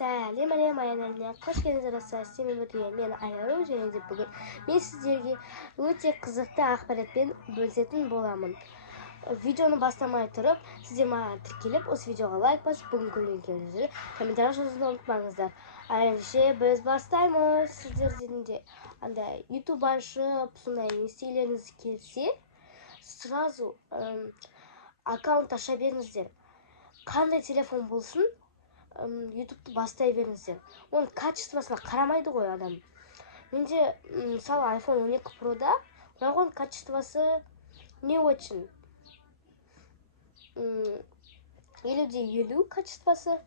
Сәлем әлем аянарына қош келдіңіздер достар. Сенімен бірге мен Айару, және де бүгін мен сіздерге өте қызықты ақпаратпен бөлісетін боламын. Видеоны бастамай тұрып, сіздер маған тіркеліп, осы видеоға лайк басып, бүгін көрген келіңіздер, комментарий жазуды ұмытпаңыздар. Ендеше біз бастаймыз. Сіздерден де андай YouTube ашып, сондай не істеулеріңіз келсе, сразу аккаунт аша беріңіздер. Қандай телефон болсын, YouTube'ты бастай беріңіздер. Оның качествосына қарамайды ғой адам. Менде мысалы iPhone 12 Pro'да, бірақ оның качествосы не очень. 50-50 качествосы.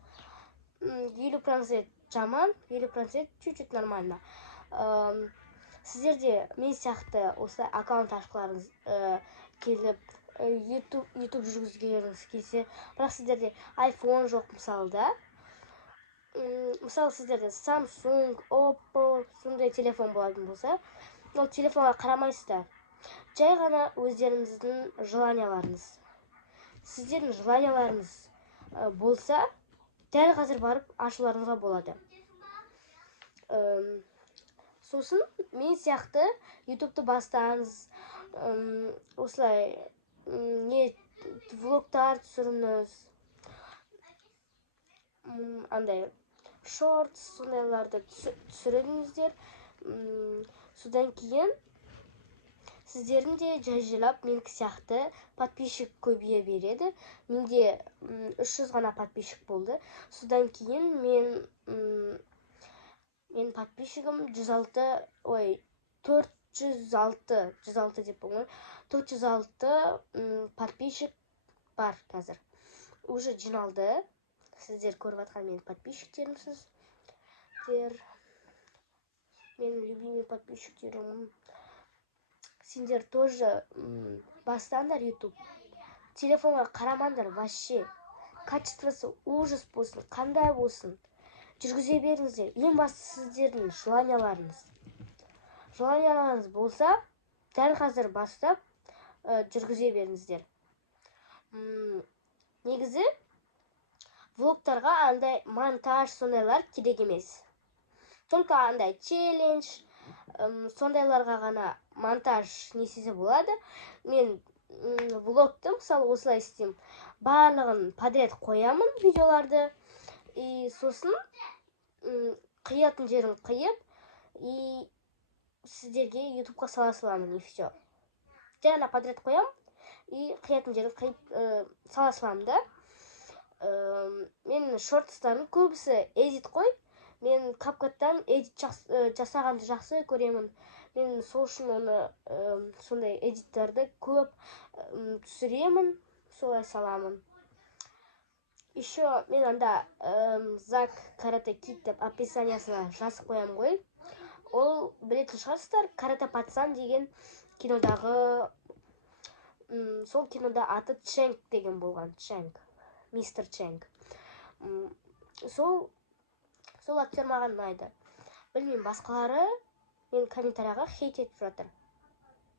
50% жаман, 50% чуть-чуть нормально. Сіздерде мен сияқты осылай аккаунт ашқыларыңыз келіп, YouTube жүргізгілеріңіз келсе, бірақ сіздерде iPhone жоқ мысалы да. Мысалы сіздерде Samsung, Oppo, сондай телефон болатын болса, ол телефонға қарамайсыздар. Жай ғана өздеріңіздің желанияларыңыз. Сіздердің желанияларыңыз болса, дәл қазір барып ашуларыңызға болады. Сосын мен сияқты YouTube'ты бастаңыз, осылай влогтар түсіріңіз, андай шорт сондайларды түсіріңіздер. Содан кейін сіздердің де жай-жайлап менікі сияқты подписчик көбейе береді. Менде 300 ғана подписчик болды. Содан кейін мен подписчигім 406 деп болмай, 406 подписчик бар қазір. Уже жиналды. Сіздер көріп атқан менің подписчиктерімсіз. Менің любимый подписчиктерім. Сендер тоже бастаңдар YouTube. Телефонға қарамаңдар вообще. Качествосы ужас болсын, қандай болсын. Жүргізе беріңіздер. Ең басты сіздердің желанияларыңыз. Желанияларыңыз болса, дәл қазір бастап жүргізе беріңіздер. Негізі влогтарға андай монтаж сондайлар керек емес. Только андай челлендж, сондайларға ғана монтаж несесе болады. Мен влогты мысалы осылай істеймін. Барлығын подряд қоямын видеоларды. И сосын қиятын жерін қиып, и сіздерге YouTube'ға сала саламын, и все. Жаңа подряд қоямын, и қиятын жерін қиып сала саламын да. Мен шортстарын көбісі эдит қой. Мен CapCut'тан эдит жасағанды жақсы көремін. Мен сол үшін оны сондай эдиттарды көп түсіремін, солай саламын. Еще мен анда Зак Карате Кид деп описаниясына жазып қоямын ғой. Ол білетін шығарсыздар, Карате Пацан деген кинодағы, сол кинода аты Чэнг деген болған. Чэнг. Мистер Чэнг. Сол актер маған ұнайды. Білмеймін, басқалары мен комментарияға хейт етіп жатыр.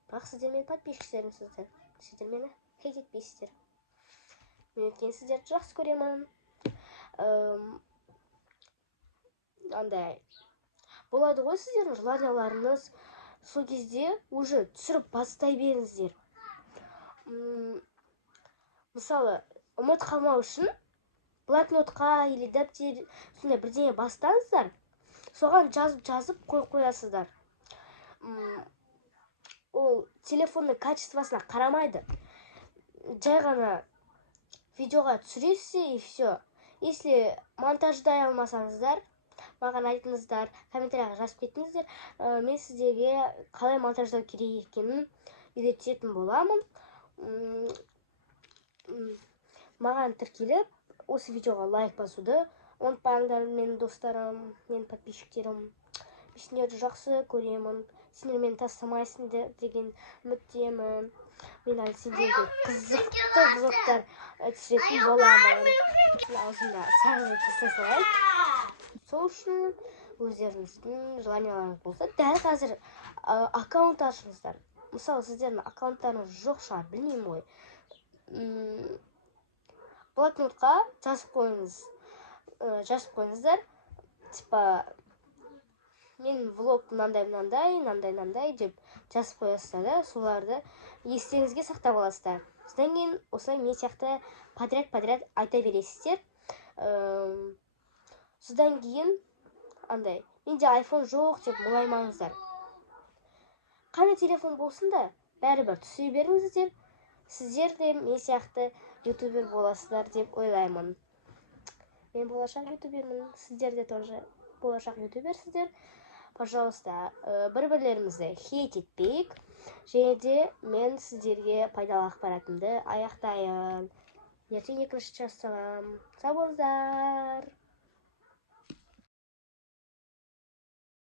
Бірақ сіздер мен подписчиктерімсіздер. Сіздер мені хейт етпейсіздер. Мен өткен сіздерді жақсы көремін. Андай болады ғой сіздердің желанияларыңыз. Сол кезде уже түсіріп бастай беріңіздер. Мысалы, ұмыт қалмау үшін блокнотқа или дәптер сондай бірдеңе бастаңыздар. Соған жазып қоясыздар. Ол телефонның качествосына қарамайды. Жай ғана видеоға түсіресіз, и все. Если монтаждай алмасаңыздар, маған айтыңыздар, комментарияға жазып кетіңіздер. Мен сіздерге қалай монтаждау керек екенін үйрететін боламын. Маған тіркеліп, осы видеоға лайк басуды ұмытпаңдар, менің достарым, менің подписчиктерім. Мен сендерді жақсы көремін. Сендер мені тастамайсыңдар деген үміттемін. Мен әлі сендерге қызықты влогтар түсіретін боламын. Аузымда сағыз тастай салайын. Сол үшін өздеріңіздің желанияларыңыз болса, дәл қазір аккаунт ашыңыздар. Мысалы, сіздердің аккаунттарыңыз жоқ шығар, білмеймін ғой. Блокнотқа жазып қойыңыздар. типа мен влог мынандай деп жазып қоясыздар да, соларды естеріңізге сақтап аласыздар. Содан кейін осылай мен сияқты подряд айта бересіздер. Содан кейін андай, менде iPhone жоқ деп мұңаймаңыздар. Қандай телефон болсын да, бәрібір түсе беріңіздер. Сіздер де мен сияқты ютубер боласыздар деп ойлаймын. Мен болашақ ютубермін, сіздер де тоже болашақ ютуберсіздер. Пожалуйста, бір-бірлерімізді хейт етпейік. Және де мен сіздерге пайдалы ақпаратымды аяқтайын. Ертең екінші час салам. Сау болыңыздар.